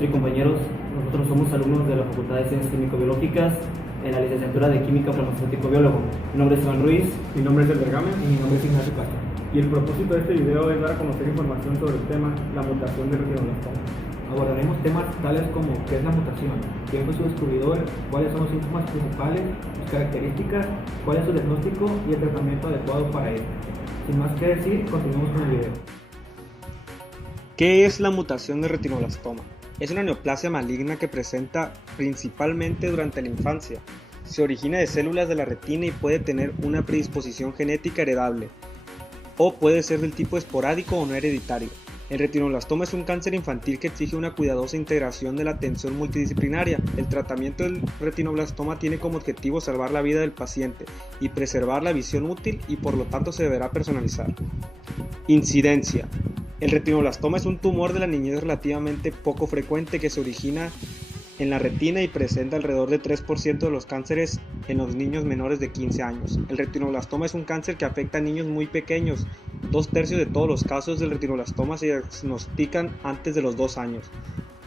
maestro y compañeros. Nosotros somos alumnos de la Facultad de Ciencias Químico-Biológicas en la licenciatura de Química Farmacéutico-Biólogo. Mi nombre es Iván Ruiz. Mi nombre es El Bergame. Y mi nombre es Ignacio Castro. Y el propósito de este video es dar a conocer información sobre el tema, la mutación de retinoblastoma. Abordaremos temas tales como qué es la mutación, quién fue su descubridor, cuáles son los síntomas principales, sus características, cuál es su diagnóstico y el tratamiento adecuado para ello. Sin más que decir, continuemos con el video. ¿Qué es la mutación de retinoblastoma? Es una neoplasia maligna que presenta principalmente durante la infancia. Se origina de células de la retina y puede tener una predisposición genética heredable, o puede ser del tipo esporádico o no hereditario. El retinoblastoma es un cáncer infantil que exige una cuidadosa integración de la atención multidisciplinaria. El tratamiento del retinoblastoma tiene como objetivo salvar la vida del paciente y preservar la visión útil, y por lo tanto se deberá personalizar. Incidencia. El retinoblastoma es un tumor de la niñez relativamente poco frecuente que se origina en la retina y presenta alrededor de 3% de los cánceres en los niños menores de 15 años. El retinoblastoma es un cáncer que afecta a niños muy pequeños. 2/3 de todos los casos del retinoblastoma se diagnostican antes de los 2 años.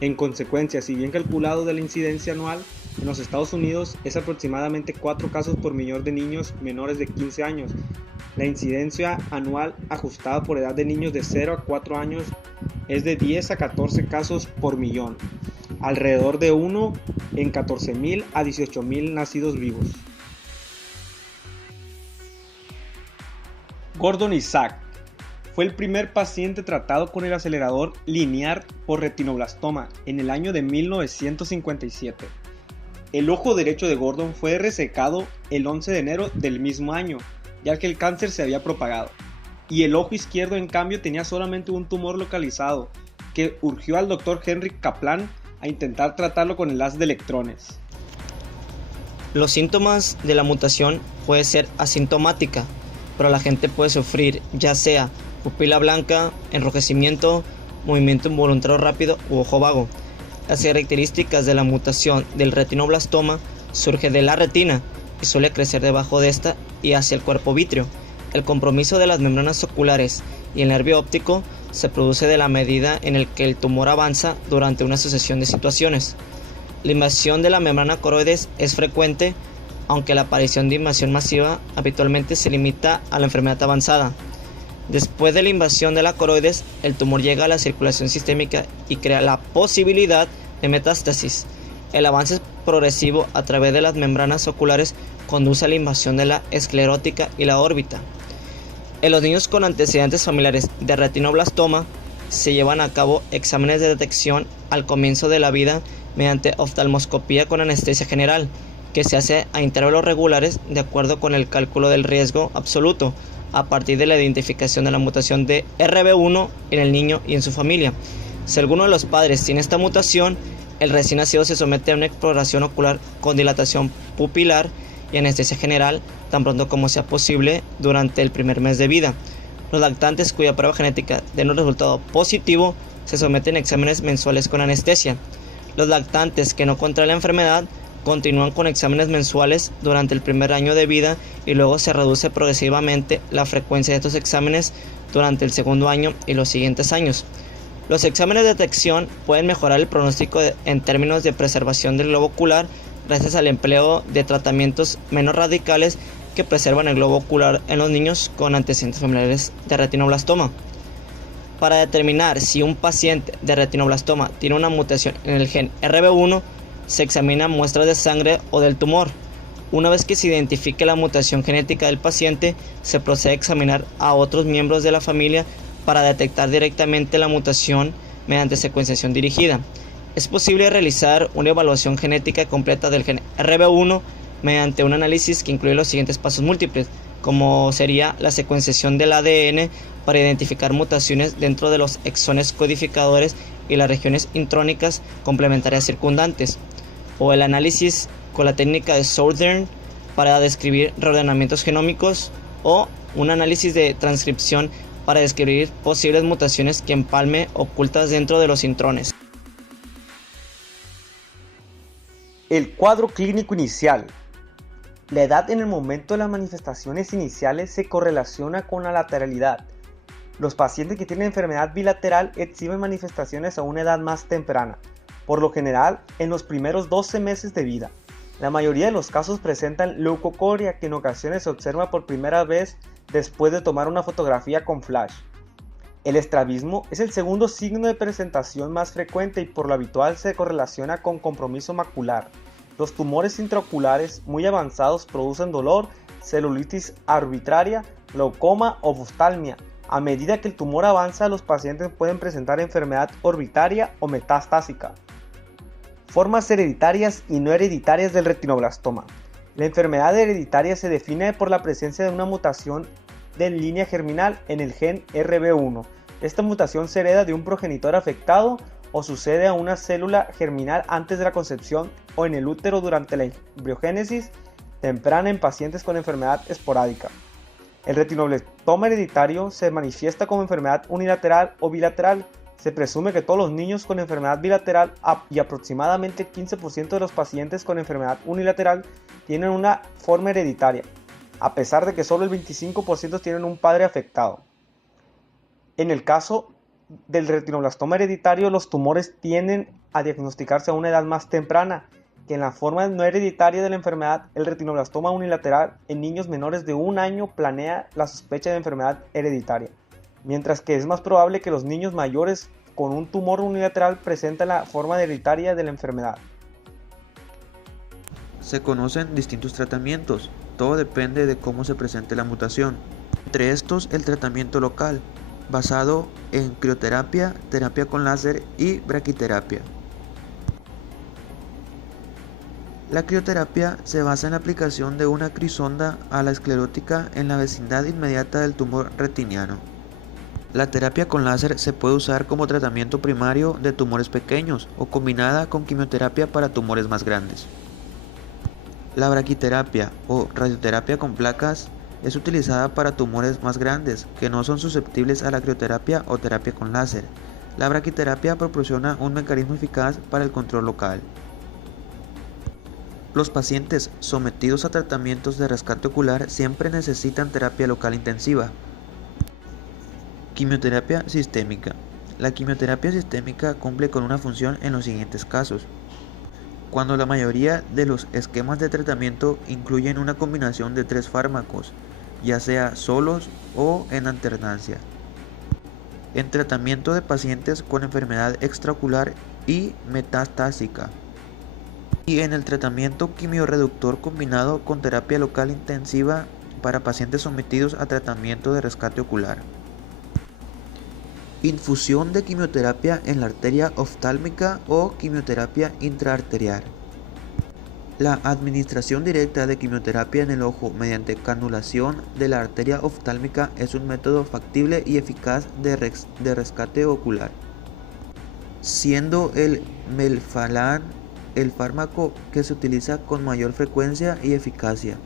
En consecuencia, si bien calculado de la incidencia anual, en los Estados Unidos es aproximadamente 4 casos por millón de niños menores de 15 años. La incidencia anual ajustada por edad de niños de 0 a 4 años es de 10 a 14 casos por millón, alrededor de 1 en 14.000 a 18.000 nacidos vivos. Gordon Isaac fue el primer paciente tratado con el acelerador lineal por retinoblastoma en el año de 1957. El ojo derecho de Gordon fue resecado el 11 de enero del mismo año, ya que el cáncer se había propagado, y el ojo izquierdo en cambio tenía solamente un tumor localizado, que urgió al Dr. Henry Kaplan a intentar tratarlo con el haz de electrones. Los síntomas de la mutación pueden ser asintomática, pero la gente puede sufrir ya sea pupila blanca, enrojecimiento, movimiento involuntario rápido u ojo vago. Las características de la mutación del retinoblastoma surge de la retina y suele crecer debajo de esta y hacia el cuerpo vítreo. El compromiso de las membranas oculares y el nervio óptico se produce de la medida en el que el tumor avanza durante una sucesión de situaciones. La invasión de la membrana coroides es frecuente, aunque la aparición de invasión masiva habitualmente se limita a la enfermedad avanzada. Después de la invasión de la coroides, el tumor llega a la circulación sistémica y crea la posibilidad de metástasis. El avance progresivo a través de las membranas oculares conduce a la invasión de la esclerótica y la órbita. En los niños con antecedentes familiares de retinoblastoma se llevan a cabo exámenes de detección al comienzo de la vida mediante oftalmoscopía con anestesia general, que se hace a intervalos regulares de acuerdo con el cálculo del riesgo absoluto, a partir de la identificación de la mutación de RB1 en el niño y en su familia. Si alguno de los padres tiene esta mutación, el recién nacido se somete a una exploración ocular con dilatación pupilar y anestesia general tan pronto como sea posible durante el primer mes de vida. Los lactantes cuya prueba genética dé un resultado positivo se someten a exámenes mensuales con anestesia. Los lactantes que no contraen la enfermedad continúan con exámenes mensuales durante el primer año de vida y luego se reduce progresivamente la frecuencia de estos exámenes durante el segundo año y los siguientes años. Los exámenes de detección pueden mejorar el pronóstico en términos de preservación del globo ocular gracias al empleo de tratamientos menos radicales que preservan el globo ocular en los niños con antecedentes familiares de retinoblastoma. Para determinar si un paciente de retinoblastoma tiene una mutación en el gen RB1, se examinan muestras de sangre o del tumor. Una vez que se identifique la mutación genética del paciente, se procede a examinar a otros miembros de la familia para detectar directamente la mutación mediante secuenciación dirigida. Es posible realizar una evaluación genética completa del gen RB1 mediante un análisis que incluye los siguientes pasos múltiples, como sería la secuenciación del ADN para identificar mutaciones dentro de los exones codificadores y las regiones intrónicas complementarias circundantes, o el análisis con la técnica de Southern para describir reordenamientos genómicos, o un análisis de transcripción para describir posibles mutaciones que empalme ocultas dentro de los intrones. El cuadro clínico inicial. La edad en el momento de las manifestaciones iniciales se correlaciona con la lateralidad. Los pacientes que tienen enfermedad bilateral exhiben manifestaciones a una edad más temprana. por lo general en los primeros 12 meses de vida. La mayoría de los casos presentan leucocoria, que en ocasiones se observa por primera vez después de tomar una fotografía con flash. El estrabismo es el segundo signo de presentación más frecuente y por lo habitual se correlaciona con compromiso macular. Los tumores intraoculares muy avanzados producen dolor, celulitis arbitraria, glaucoma o oftalmia. A medida que el tumor avanza, los pacientes pueden presentar enfermedad orbitaria o metastásica. Formas hereditarias y no hereditarias del retinoblastoma. La enfermedad hereditaria se define por la presencia de una mutación de línea germinal en el gen RB1. Esta mutación se hereda de un progenitor afectado o sucede a una célula germinal antes de la concepción o en el útero durante la embriogénesis temprana en pacientes con enfermedad esporádica. El retinoblastoma hereditario se manifiesta como enfermedad unilateral o bilateral. Se presume que todos los niños con enfermedad bilateral y aproximadamente 15% de los pacientes con enfermedad unilateral tienen una forma hereditaria, a pesar de que solo el 25% tienen un padre afectado. En el caso del retinoblastoma hereditario, los tumores tienden a diagnosticarse a una edad más temprana que en la forma no hereditaria de la enfermedad. El retinoblastoma unilateral en niños menores de 1 año planea la sospecha de enfermedad hereditaria, mientras que es más probable que los niños mayores con un tumor unilateral presenten la forma hereditaria de la enfermedad. Se conocen distintos tratamientos, todo depende de cómo se presente la mutación. Entre estos, el tratamiento local, basado en crioterapia, terapia con láser y braquiterapia. La crioterapia se basa en la aplicación de una crisonda a la esclerótica en la vecindad inmediata del tumor retiniano. La terapia con láser se puede usar como tratamiento primario de tumores pequeños o combinada con quimioterapia para tumores más grandes. La braquiterapia o radioterapia con placas es utilizada para tumores más grandes que no son susceptibles a la crioterapia o terapia con láser. La braquiterapia proporciona un mecanismo eficaz para el control local. Los pacientes sometidos a tratamientos de rescate ocular siempre necesitan terapia local intensiva. Quimioterapia sistémica. La quimioterapia sistémica cumple con una función en los siguientes casos: cuando la mayoría de los esquemas de tratamiento incluyen una combinación de 3 fármacos, ya sea solos o en alternancia; en tratamiento de pacientes con enfermedad extraocular y metastásica; y en el tratamiento quimiorreductor combinado con terapia local intensiva para pacientes sometidos a tratamiento de rescate ocular. Infusión de quimioterapia en la arteria oftálmica o quimioterapia intraarterial. La administración directa de quimioterapia en el ojo mediante canulación de la arteria oftálmica es un método factible y eficaz de rescate ocular, siendo el melphalan el fármaco que se utiliza con mayor frecuencia y eficacia.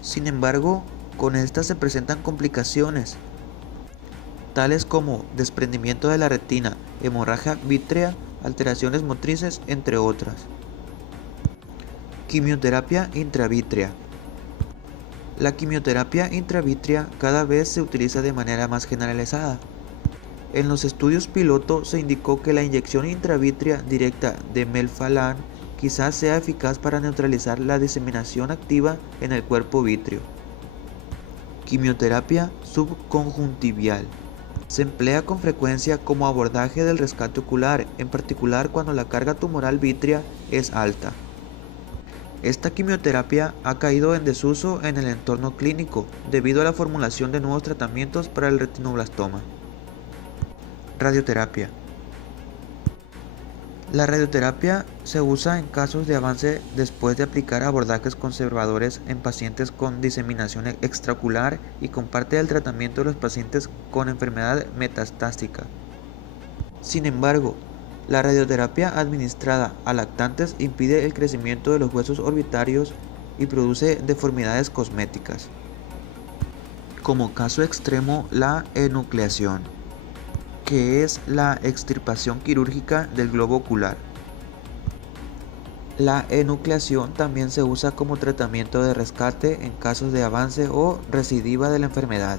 Sin embargo, con estas se presentan complicaciones, tales como desprendimiento de la retina, hemorragia vítrea, alteraciones motrices, entre otras. Quimioterapia intravítrea. La quimioterapia intravítrea cada vez se utiliza de manera más generalizada. En los estudios piloto se indicó que la inyección intravítrea directa de melphalan quizás sea eficaz para neutralizar la diseminación activa en el cuerpo vítreo. Quimioterapia subconjuntivial. Se emplea con frecuencia como abordaje del rescate ocular, en particular cuando la carga tumoral vítrea es alta. Esta quimioterapia ha caído en desuso en el entorno clínico debido a la formulación de nuevos tratamientos para el retinoblastoma. Radioterapia. La radioterapia se usa en casos de avance después de aplicar abordajes conservadores en pacientes con diseminación extraocular y con parte del tratamiento de los pacientes con enfermedad metastásica. Sin embargo, la radioterapia administrada a lactantes impide el crecimiento de los huesos orbitarios y produce deformidades cosméticas. Como caso extremo, la enucleación, que es la extirpación quirúrgica del globo ocular. La enucleación también se usa como tratamiento de rescate en casos de avance o recidiva de la enfermedad.